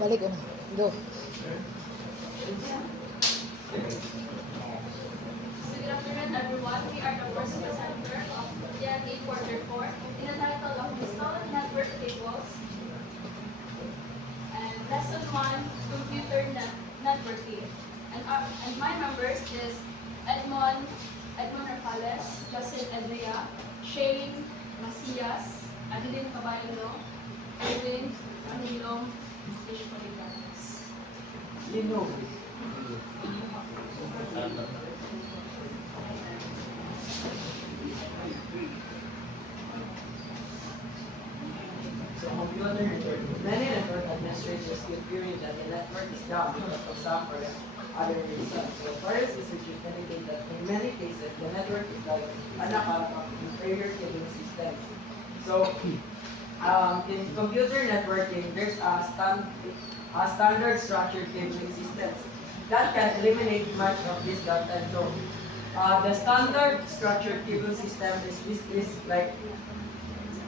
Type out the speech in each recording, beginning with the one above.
Balik ano. Go. So good afternoon everyone. We are the first presenter of DLA Quarter 4 in the title of Install Network Tables. And Lesson 1, Computer Networking. And my members is Edmond Rafales, Justin Edrea, Shane Macias, Adeline Caballo, Erwin Anilong, Fish Poliganas. You know. So computer network. Many network administrators give theory that the network is down because of some or other reasons. So first research is indicating that in many cases the network is like an account of inferior cabling systems. So in computer networking, there's a standard structured cabling systems that can eliminate much of this downtime. So the standard structured cable system is like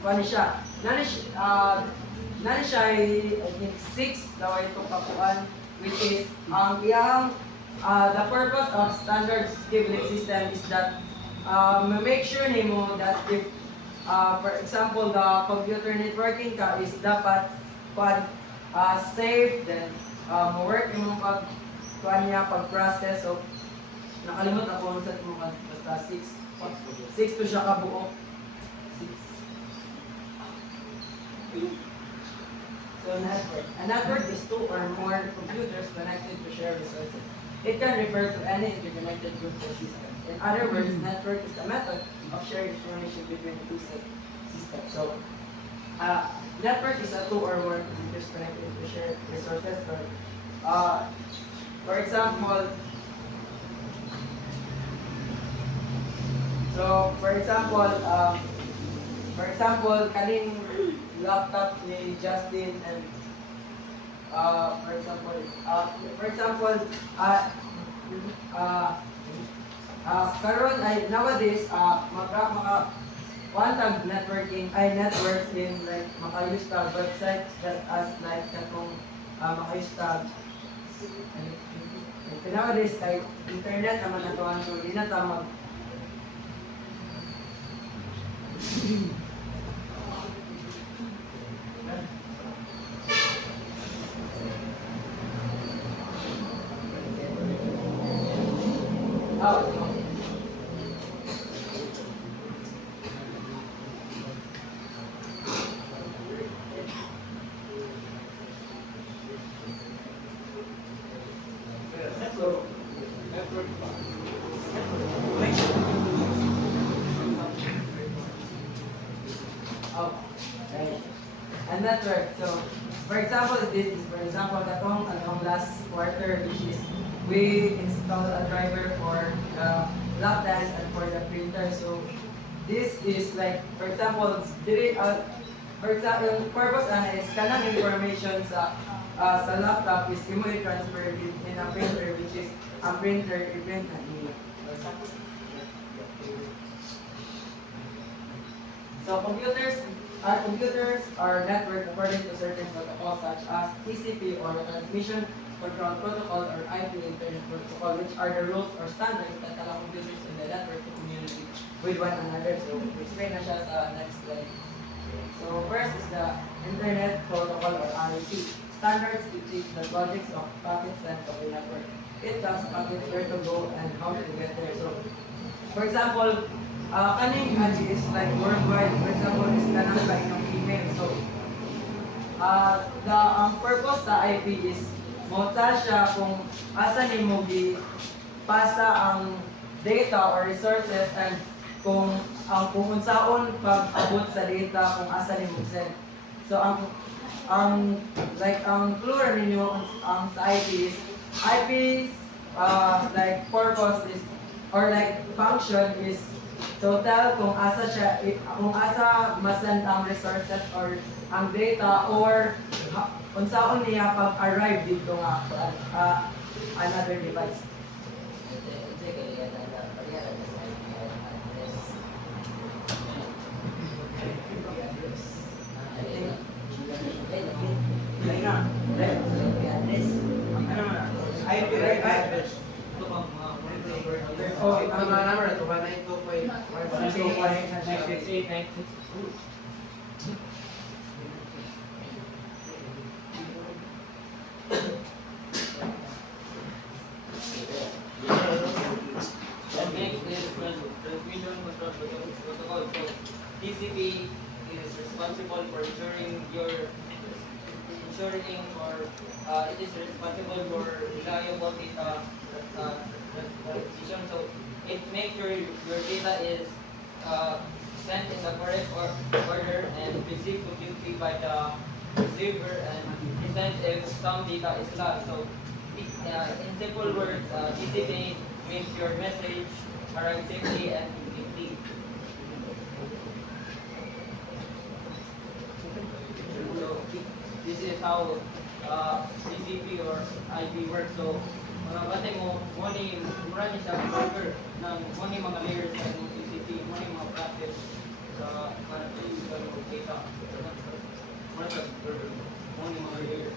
ano siya? Nani siya I think 6 daw ito kapuan, which is the purpose of standard cabling system is that make sure nimo that if for example the computer networking ka is dapat safe, then work mo kuan niya pag-process. So nakalimot ako kung saan mo basta 6 to siya kabuo. 6. So network. A network is 2 or more computers connected to share resources. It can refer to any interconnected group of systems. In other words, network is a method of sharing information between the two systems. So network is a 2 or more computers connected to share resources. For example, kaning laptop ni Justin and karon ay nowadays maka tag networking ay networks in like maka-use tag websites that as like katong maka-use tag nowadays kay internet naman ato ang so di na ta mag and network. So, for example, katong last quarter, which is we installed a driver for the lap dance and for the printer. So, this is like, for example, yung purpose is kanang information sa laptop is imo i-transfer in a printer, which is a printer i-print na email. So, computers are networked according to certain protocols such as TCP or Transmission Control Protocol or IP Internet Protocol, which are the rules or standards that allow computers in the network to communicate with one another. So, explain na siya sa next slide. So, first is the Internet Protocol or RIP. Standards dictate the logics of packets sent to the network. It tells packets where to go and how to get there. So, for example, kaning is like worldwide. For example, is kanang sa inyong email. So, the purpose sa IP is mota siya kung asa nimo pasa ang data or resources and kung unsaon pag-abot sa data kung asa nimo send. So ang plural ninyo ang sa IP is like purpose is or like function is total kung asa masend ang resources or ang data or unsaon niya pag-arrive dito nga another device. Dahil na. Dahil. Ano na? IP address. Oh, ito na number ito ba 968. And next is transmission control protocol. So TCP is responsible for ensuring it is responsible for reliable data transmission. So it makes sure your data is sent in the correct order and received completely by the receiver and sent if some data is lost. So in simple words, TCP makes your message arrive safely and completely. So this is how TCP or IP works. So mga bate mo, muna mura niya sa broker ng muna mga layers sa imong TCP, muna mga practice sa para sa yung data. Muna sa broker, muna mga layers.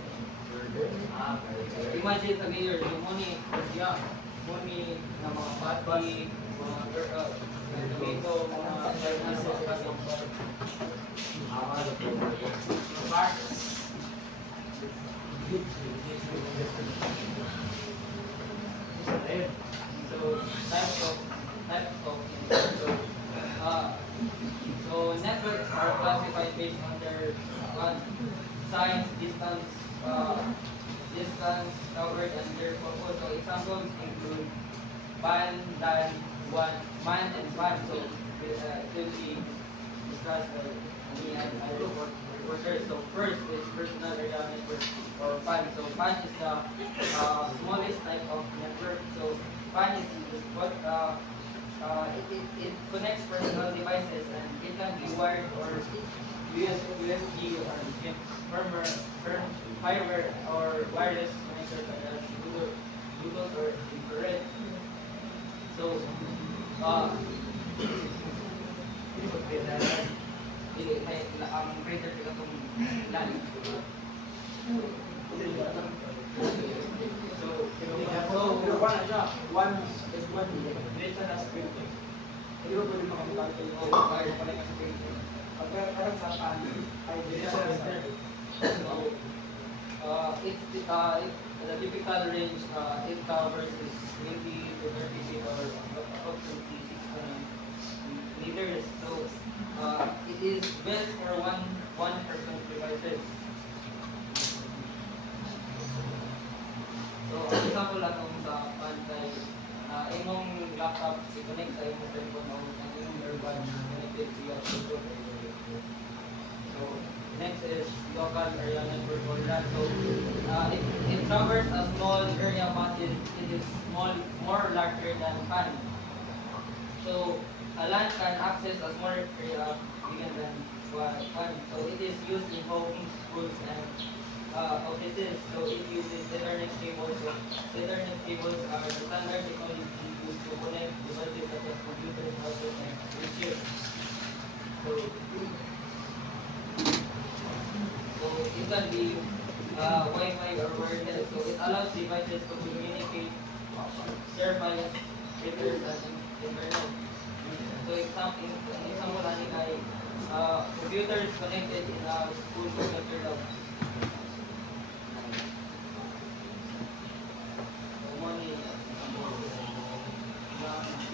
Imagine sa layers, yung muna na mga pati, mga tomato, mga So so networks are classified based on their size, distance covered, and their purpose. So examples include PAN, LAN, MAN, and PAN. So it will be discussed by me and other reporters. So first is personal area network or PAN. So PAN is the smallest type of network. So PAN is what it connects personal devices and it can be wired or USB or firmware or wireless connectors such as Bluetooth or infrared. So ang greater sila itong LAN. One is one data na scripting. Hindi mo pwede makamulat yung wire pala yung scripting. Parang sa pan, ay data na scripting. The typical range it covers is 20 to 30 feet or approximately 6 to 9 meters. So it is best for one person devices. So ang example lang kung sa pantay, imong laptop i-connect sa imong telephone o ang imong earbud connected via Bluetooth. So next is local area network or LAN. So it covers a small area but it is more larger than PAN. So a LAN can access a smaller area bigger than PAN. So it is used in homes, schools, and offices. So it uses Ethernet cables. So Ethernet cables are the standard technology used to connect devices such as computers, houses, and switches. So it can be Wi-Fi or wireless. So it allows devices to communicate, share files, pictures, and internet. So example ani kay computers connected in a school computer lab.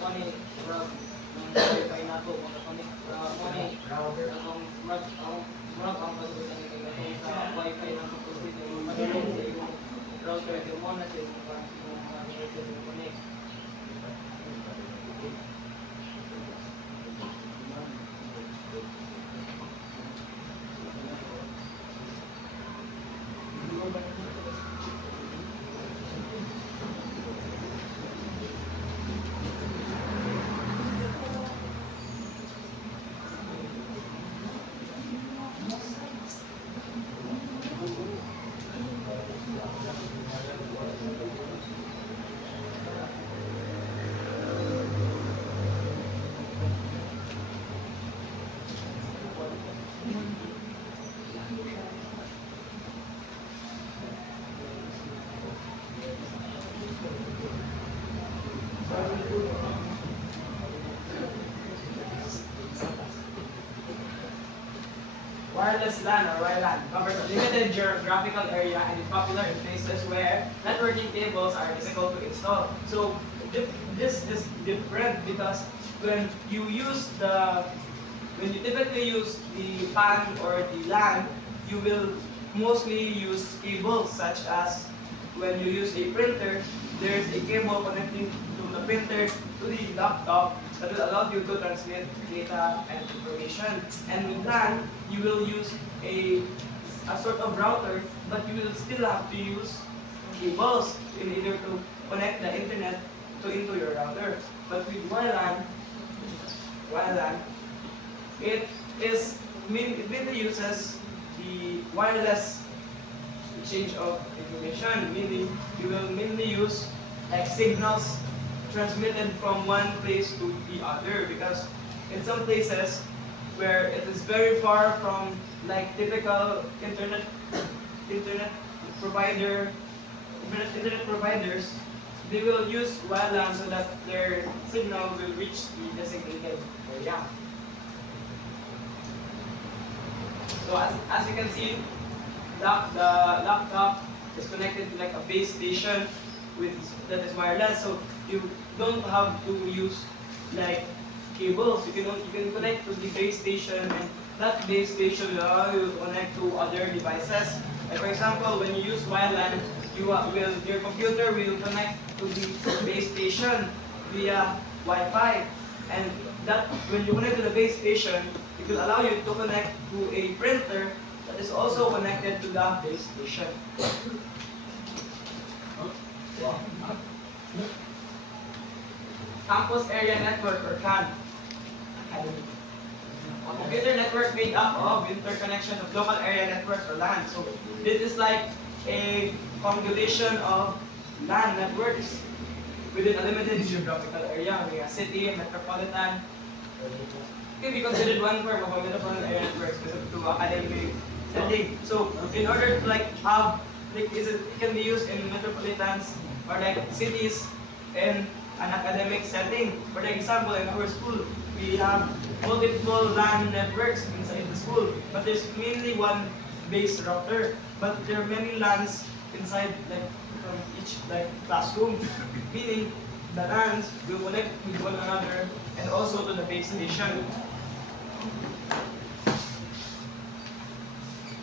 Money rub ng Wi-Fi nato kung connect money ang murag ang pagbutan ni kay sa Wi-Fi ng computer yung madali sa imong router yung mo na sa imong connect. wireless LAN or WLAN covers a limited geographical area and is popular in places where networking cables are difficult to install. So this is different because when you typically use the PAN or the LAN, you will mostly use cables such as when you use a printer, there's a cable connecting to the printer to the laptop that will allow you to transmit data and information. And with LAN, you will use a sort of router, but you will still have to use cables in order to connect the internet into your router. But with WLAN, it mainly uses the wireless exchange of information, meaning you will mainly use like signals transmitted from one place to the other, because in some places where it is very far from like typical internet provider internet providers, they will use WLAN so that their signal will reach the designated area. So as you can see, the laptop is connected to like a base station that is wireless. So you don't have to use like cables. You can connect to the base station, and that base station will allow you to connect to other devices. Like for example, when you use WLAN, your computer will connect to the base station via Wi-Fi, and that when you connect to the base station, it will allow you to connect to a printer that is also connected to the base station. Campus Area Network or CAN. A computer network made up of interconnection of local area networks or LAN. So this is like a combination of LAN networks within a limited geographical area, like a city, metropolitan. It can be considered one form of a metropolitan area network specific to academic setting. So in order to like have, like, it can be used in metropolitans or like cities in an academic setting. For example, in our school, we have multiple LAN networks inside the school, but there's mainly one base router. But there are many LANs inside, like from each like classroom, meaning the LANs will connect with one another and also to the base station.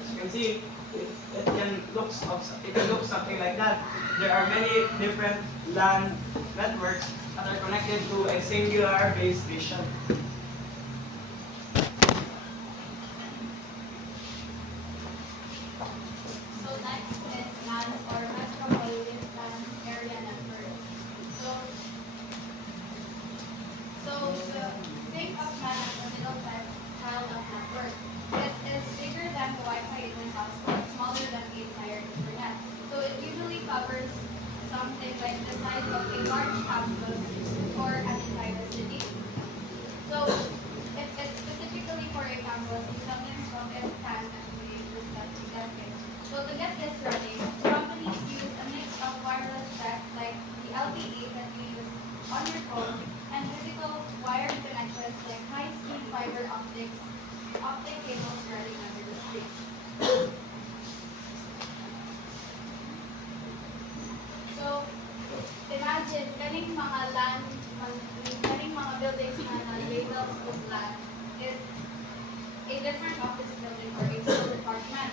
As you can see, it can look something like that. There are many different LAN networks that are connected to a singular base station. So next is MAN or Metropolitan Area Network. So think of MAN as the middle child of network. It is bigger than the Wi-Fi in my house, but smaller than the entire internet. So it usually covers something like the size of a large campus for an entire city. So if it's specifically for a campus, you sometimes call it CAN as we discussed yesterday. So to get this running, companies use a mix of wireless tech like the LTE that you use on your phone and physical wired connections like high-speed fiber optic cables running under the street. So imagine kaning mga land, kaning mga buildings na labels of land is a different office building or a school department.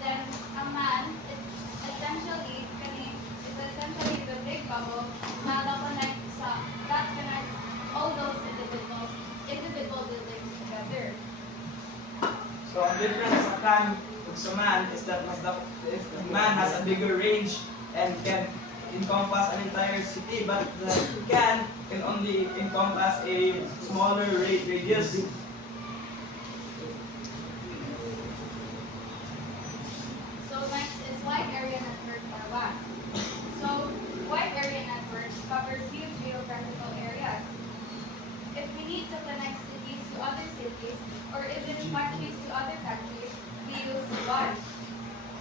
Then a MAN is essentially the big bubble that connects all those individual buildings together. So ang difference sa CAN ug sa MAN is that the MAN has a bigger range and can encompass an entire city, but the CAN can only encompass a smaller radius. So next is wide area network or WAN. So wide area network covers huge geographical areas. If we need to connect cities to other cities or even countries to other countries, we use WAN.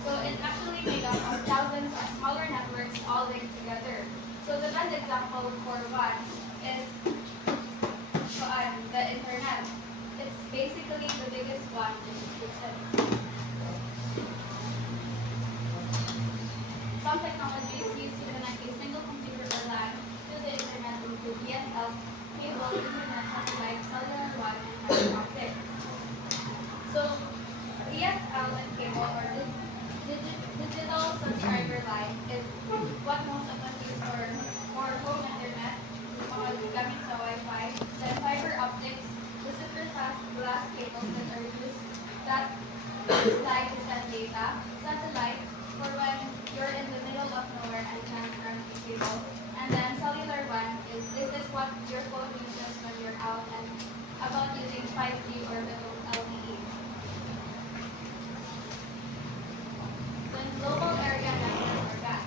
So it's actually made up of thousands of smaller networks all linked together. So the best example for WAN is the internet. It's basically the biggest one in existence. some technologies used to connect a single computer or LAN to the internet include DSL, cable, internet, satellite, cellular wi and fiber optic. So, DSL and cable or digital subscriber line is what most of us use for home internet, mga gamit sa Wi-Fi. Then fiber optics, the super fast glass cables that are used that like to send data. Satellite, for when you're in the middle of nowhere and can't run a cable. And then cellular one is this is what your phone uses when you're out and about using 5G or below LTE. Then global area network or GAN.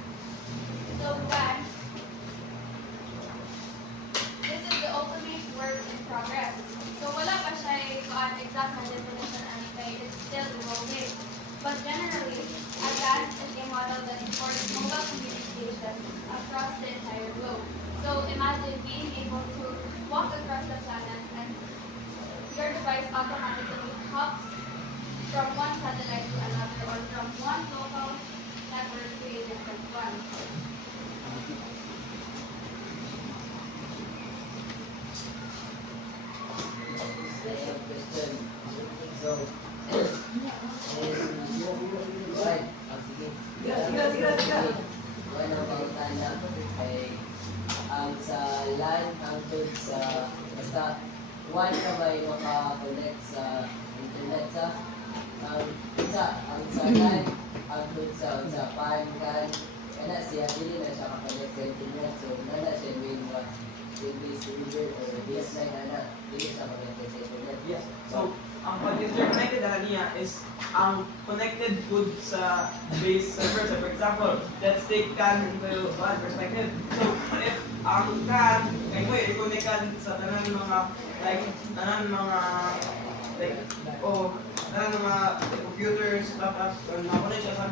So WAN, this is the ultimate work in progress. So wala pa siya exact na definition anything, it's still evolving. But generally, a GAN is a model that supports mobile communication across the entire globe. So imagine being able to walk across the planet and your device automatically hops from one satellite to another or from one local network to a different one. Question. So, right, sige. Wala nang pangutana ay sa LAN hangtod sa basta one ka ba yung maka-connect sa internet sa ang sa LAN hangtod sa pan kan kana siya dili na siya maka-connect sa internet so nana siya yung receiver or baseline na dili siya maka-connect sa internet. Yes. So, ang pag-interconnected na niya is ang connected good sa base server. So, for example, let's take CAN into one perspective. So, if ang CAN ay mo i-connect ka sa tanan mga computers, laptops, or na-connect siya sa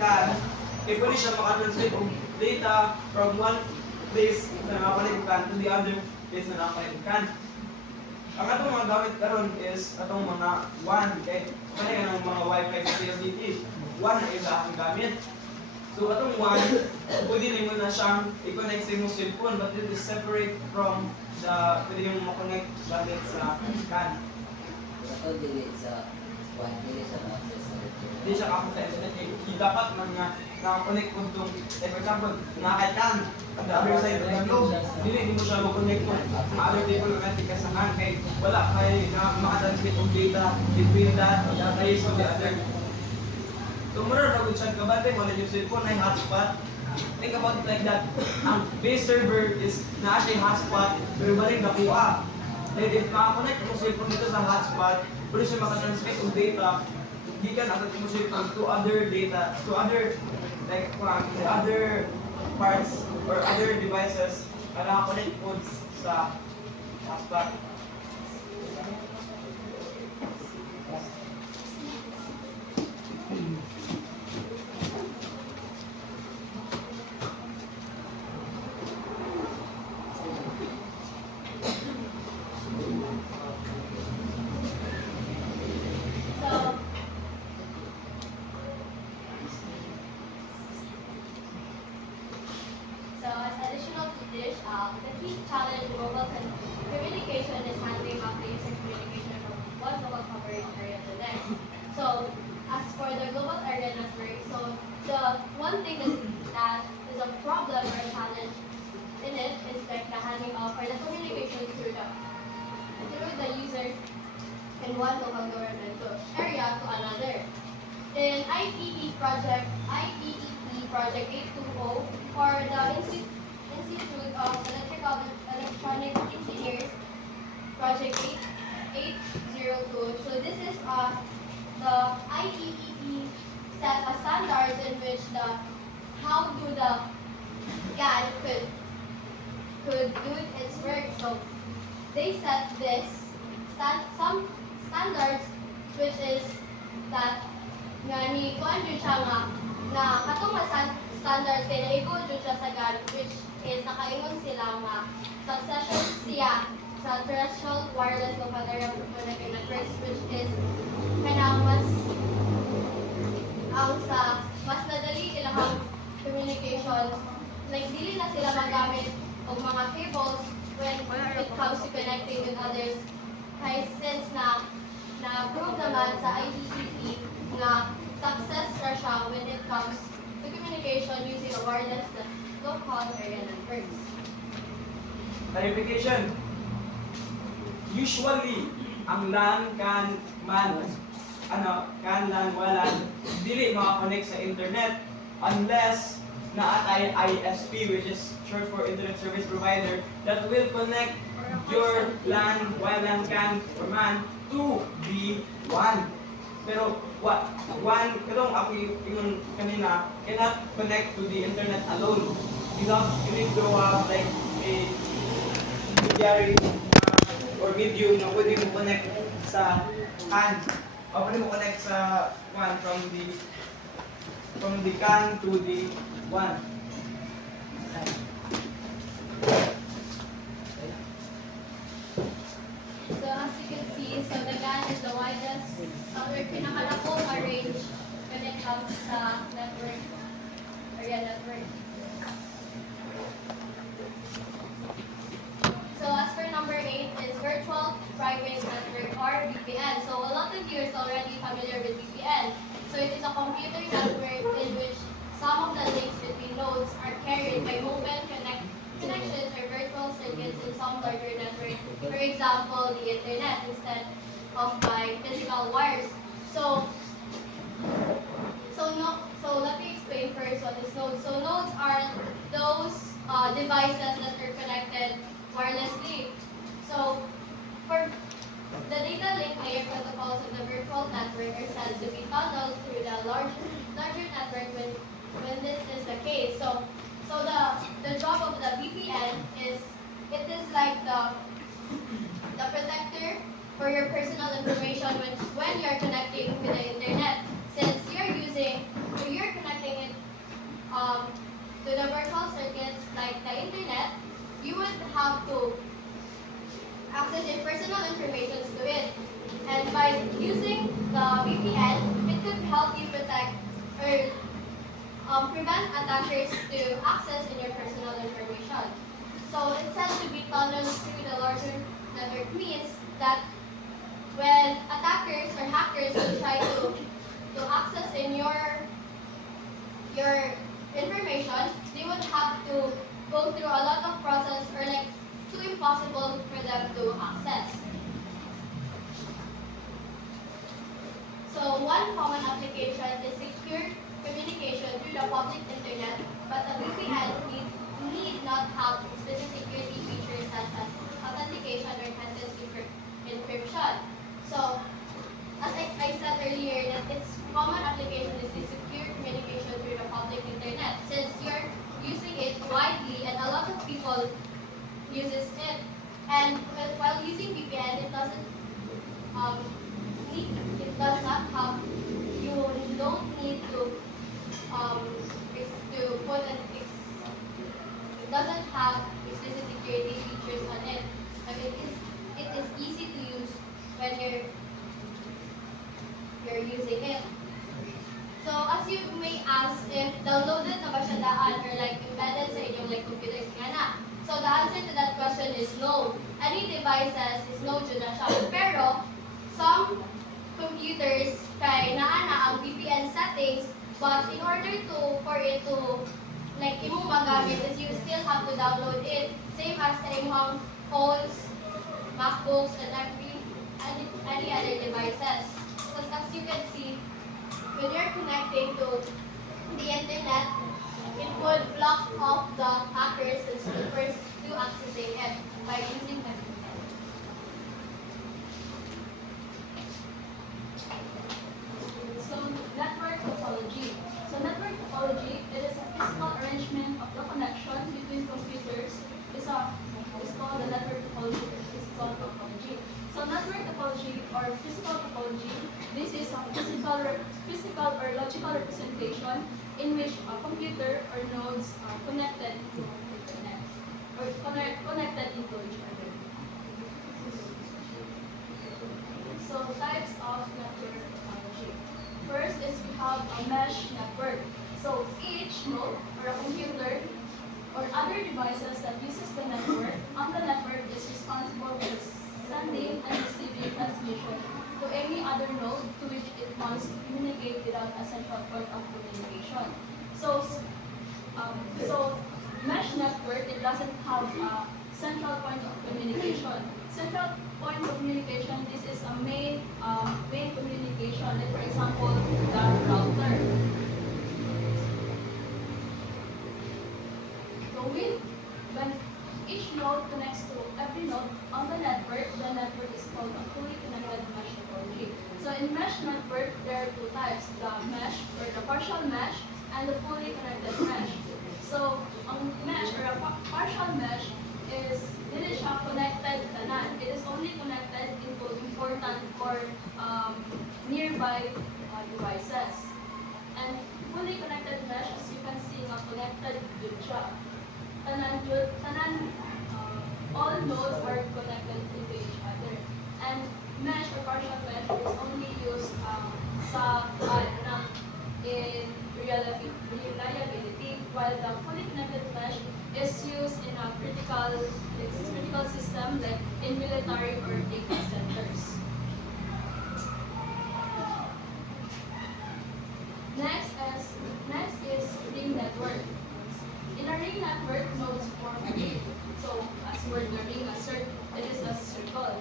CAN, pwede siya maka-transmit og data from one place na nakakonect CAN to the other place na nakakonect CAN. Ang atong mga gamit karon is atong mga WAN kay kaya ng mga Wi-Fi sa PLDT. WAN ay sa akong gamit. So atong WAN pwede rin mo na siyang i-connect sa imong cellphone but it is separate from the pwede mo ma-connect gamit sa CAN. Ito dili sa one dili sa access sa Hindi siya kakong sa internet eh. Dapat naka-connect po itong, for example, nakakaitan on the other side of the globe. Hindi mo siya mag-connect po sa other people na natin kasahan kay wala kay na makatransmit ng data between that place to the other. So mura na siya kabante, wala yung cellphone na yung hotspot. Think about it like that. Ang base server is na siya yung hotspot pero balik na kuha. And if makakonect mo cellphone dito sa hotspot, pwede siya makatransmit ng data gikan ang atong cellphone to other data, to other like the other parts or other devices na nakakonect po sa hotspot. So as additional to this, the key challenge in mobile communication is handling of the user communication from one local coverage area to the next. So as for the global area network, so the one thing that is a problem or a challenge in it is like the handling of or the communication through the user in one local government area to another. In IEEE project 820 for the Institute of Electronic Engineers project 802. So this is the IEEE set a standards in which how do the GAN could do its work. So they set this some standards which is that nga ni kuan jud siya nga katong standards kay naigod jud siya sa GAN which is nakaingon sila nga succession siya sa threshold wireless local area connected networks which is kanang mas nadali ilahang kay since na-prove naman sa IEEE na success ra siya when it comes to communication using a wireless local area networks. Clarification. Usually, ang LAN, CAN, MAN, CAN, LAN, WLAN, dili makakonect sa internet unless naatay ISP, which is short for Internet Service Provider, that will connect your LAN, WLAN, CAN, or MAN to the WAN. Pero WAN, katong ako yung kanina, cannot connect to the internet alone. You need to have like a intermediary or medium na pwede mo connect sa CAN o pwede mo connect sa WAN from the CAN to the WAN. So as you can see, so the GAN is the widest or pinakalapong range when it comes sa network, area network. So as for number 8 is virtual private network or VPN. So a lot of you are already familiar with VPN. So it is a computer network in which some of the links between nodes are carried by mobile connections or virtual circuits in some larger network. For example, the internet instead of by physical wires. So let me explain first what is nodes. So nodes are those devices that are connected wirelessly. So for the data link layer protocols of the virtual network are said to be tunneled through the larger network when this is the case. So the job of the VPN is it is like the protector for your personal information when you're connecting with the internet. Since you're connecting it to the virtual circuits like the internet, you would have to access your personal information to it. And by using the VPN, it could help you protect or prevent attackers to access in your personal information. So it's said to be tunneled through the larger network means that when attackers or hackers will try to access in your information, they would have to go through a lot of process or like too impossible for them to access. So one common application is secure communication through the public internet, but a VPN need not have specific security features such as authentication or sentence encryption. So as I said earlier, that its common application is the secure communication through the public internet. Since you're using it widely and a lot of people uses it, and while using VPN, it does not have, you don't need to put it doesn't have explicit security features on it. But it is easy to use when you're using it. So as you may ask if downloaded na ba siya daan or like embedded sa inyong like computers nga na. So the answer to that question is no. Any devices is no dyan na siya. Pero some computers kay naa na ang VPN settings, but in order for it to like imong magamit is you still have to download it. Same as sa imong phones, MacBooks, and any other devices. Because as you can see, when you're connecting to the internet, it would block off the hackers and snoopers to accessing it by using them. So network topology. So network topology, it is a physical arrangement of the connection between computers. It's called the network topology or physical topology. So network topology or physical topology, this is a physical or logical representation in which a computer or nodes are connected to internet or connected into each other. So types of network topology. First is we have a mesh network. So each node or a computer or other devices that uses the network on the network is responsible for sending and receiving transmission to any other node to which it wants to communicate without a central point of communication. So, so mesh network, it doesn't have a central point of communication. Central point of communication, this is a main communication. Like for example, the router. So when each node connects to every node on the network is called a fully connected mesh topology. So in mesh network, there are two types, the mesh or the partial mesh and the fully connected mesh. So ang mesh or a partial mesh is hindi siya connected tanan. It is only connected into important or nearby devices. And fully connected mesh, as you can see, connected with siya. All nodes are connected to each other. And mesh or partial mesh is only used in reliability, while the fully connected mesh is used in a critical system like in military or data centers. Next is ring network. In a ring network, nodes form a ring. So, as word the ring assert, it is a circle.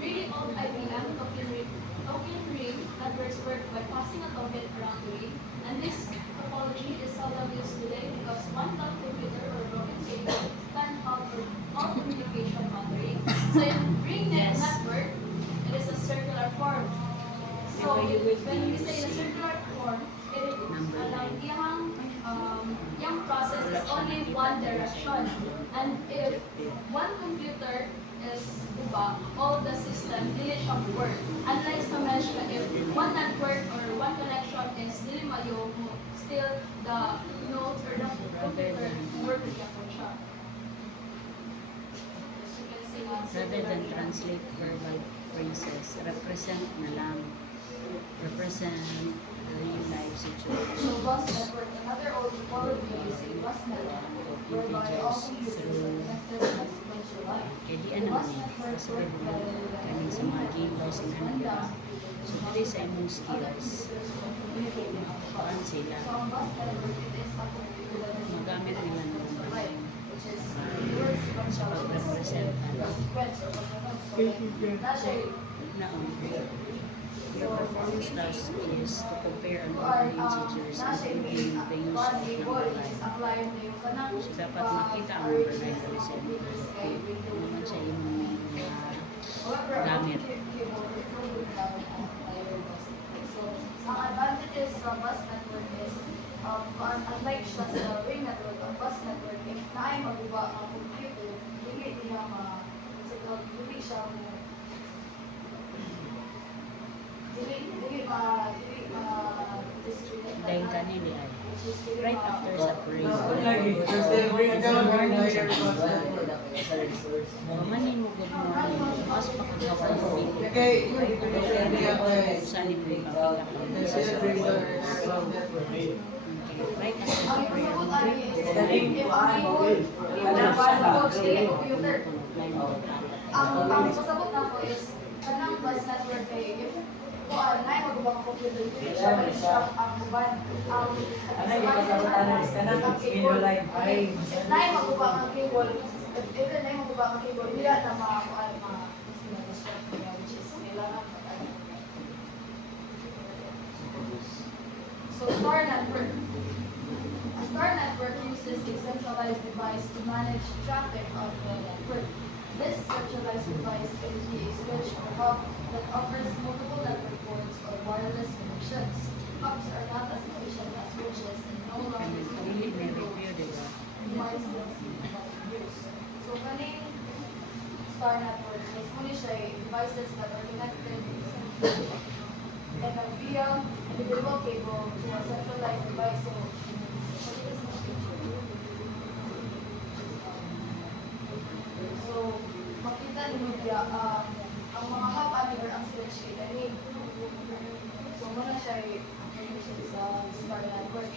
Really old IBM token ring networks work by passing a token around the ring, and this topology is seldom used today because one cloud computer or broken cable can halt all communication on the ring. So in ring network, it is a circular form. So when we say a circular form, yung process is only one direction. And if one computer is uba, all the system dili siya work. Unlike sa mesh, if one network or one connection is dili mayo mo, still the nodes or the computer work together siya. As you can see, Rather than translate verbal phrases, represent na lang. Represent real life situation. So bus network, another old topology is a bus network, whereby all computers are connected by sequential line. Kaya di ano Bus ni, network kasi work diba, by kanin sa mga game daw sila nila. So, pwede sa imong other skills, computers when communicating on the paan bus. sila, So on bus network, it is a computer that is magamit nila ng line, mga which is pure sequential pag-represent sequence or pagkakas. So like, that's a naon. Your performance task is to compare and or compare integers and nasa including the use of number which line. is apply mo yung kanang So, dapat makita ang number line kasi kung naman sa imong gamit. So, ang advantages sa bus network is unlike siya sa ring network, ang bus network, if naay maguba ang computer, dili siya distribute Dahil kanili ay which is really right after sa praise. Manin mo good morning. Mas pakagawa mo saan mo yung right after sa ang prayer. ipapot ani is if ang keyboard dili computer. Ang pasabot na ko is kanang bus network kay if kuan nay magubang computer dili siya ma-disrupt ang uban ang keyboard. If nay magubang ang keyboard, if even nay magubang ang keyboard, dili na ma-disrupt niya, which is kailangan patay. So star network. A star network uses a centralized device to manage traffic of the network. This centralized device can be a switch or hub that offers multiple network ports or wireless connections. Hubs are not as efficient as switches and no longer Really may review, diba? device use. So kaning star network is muna siya devices that are connected and via individual cable to a centralized device. So makita niyo diya ang mga hub or ang switch kay kani. So muna siya information sa star network.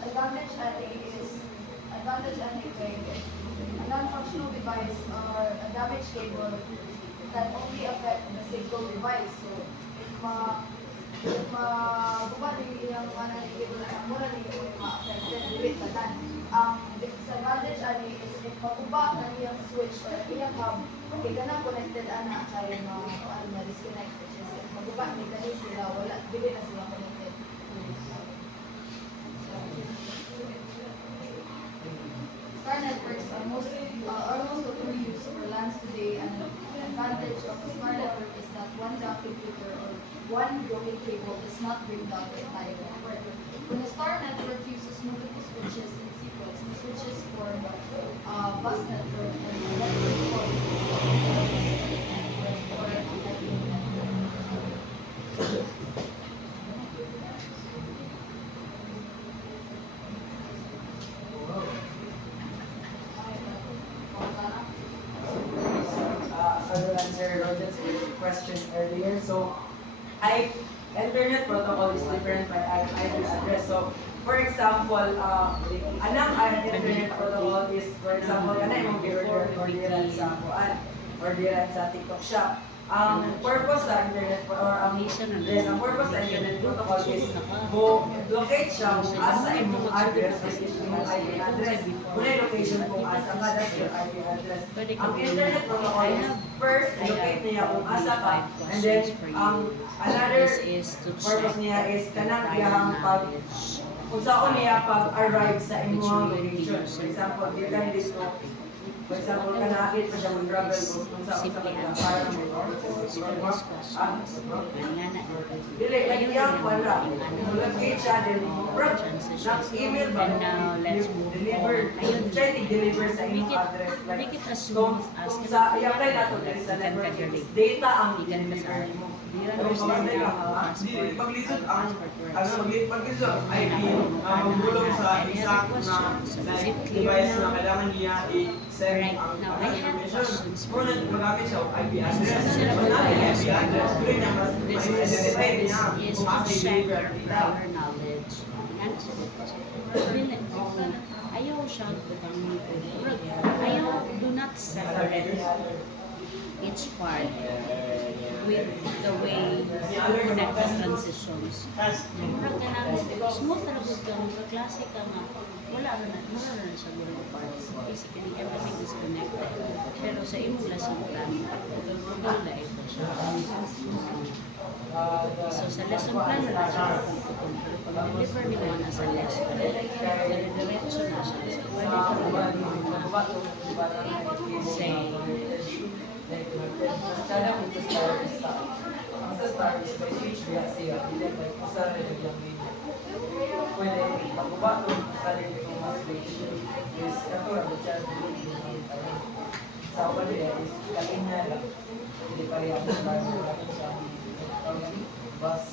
Advantage ani is advantage ani kay a non-functional device or a damaged cable that only affect the single device. So if mabuba ni yung ano ni cable ay mura ni yung ma-affected dili tanan. Disadvantage ani is if mabuba na yung switch or yung hub kay kana connected ana kay ano na disconnect, which is if mabuba ni kani sila wala dili na sila connected. Star networks are almost totally used for LANs today, and the advantage of a star network is that one down computer or one broken cable does not bring down the entire network. When a star network uses multiple switches in sequence, the switches form a bus network and a network called or a lightning network. I will answer Roger's question earlier. So, Internet protocol is different by IP address. So, for example, anang Internet protocol is, for example, kanay mong order or diyan sa kuan or diyan sa TikTok shop. Ang purpose sa Internet or ang purpose sa Internet protocol is locate siya kung asa imong address or imong IP address. Kung location kung asa ka, that's your IP address. Ang Internet protocol is first locate niya kung asa ka, and then another purpose niya is kanang iyang pag kung saan niya pag-arrive sa imong location. For example, given dito, for example, kanakit pa siya mag-travel kung saan ka para mo. Dili, like yung wala. Locate siya, then email ba? Deliver. Siya i-deliver sa imong address. Make it as Kung smooth as sa i-apply nato dito sa network, data ang i-deliver mo. Do you understand how Hindi, passport, paglisod ang passport works? paglisod IP magulong sa exact na device na kailangan niya i-send ang information. Kung magamit siya ang IP address, kung namin IP address, kung niya ma-identify niya Is kung to asa check i-deliver your data. prior knowledge. Ayaw siya ayaw do not separate each part with the way you connect the transitions. Murag ka na, smooth na labot ka, klase ka nga, wala na siya mga parts. Basically, everything is connected. Pero sa imong lesson plan, wala ito siya. So sa lesson plan na siya, pero pag-deliver ni mo na sa lesson, diretso na siya. So, pwede ka say, Kada kung sa star, ang sa star is may switch biya siya, hindi like usa rin yung linya. Pwede makuha kung saling itong mas switch is kato na siya sa wala is kalinya lang. Hindi pa rin ang star sa bus.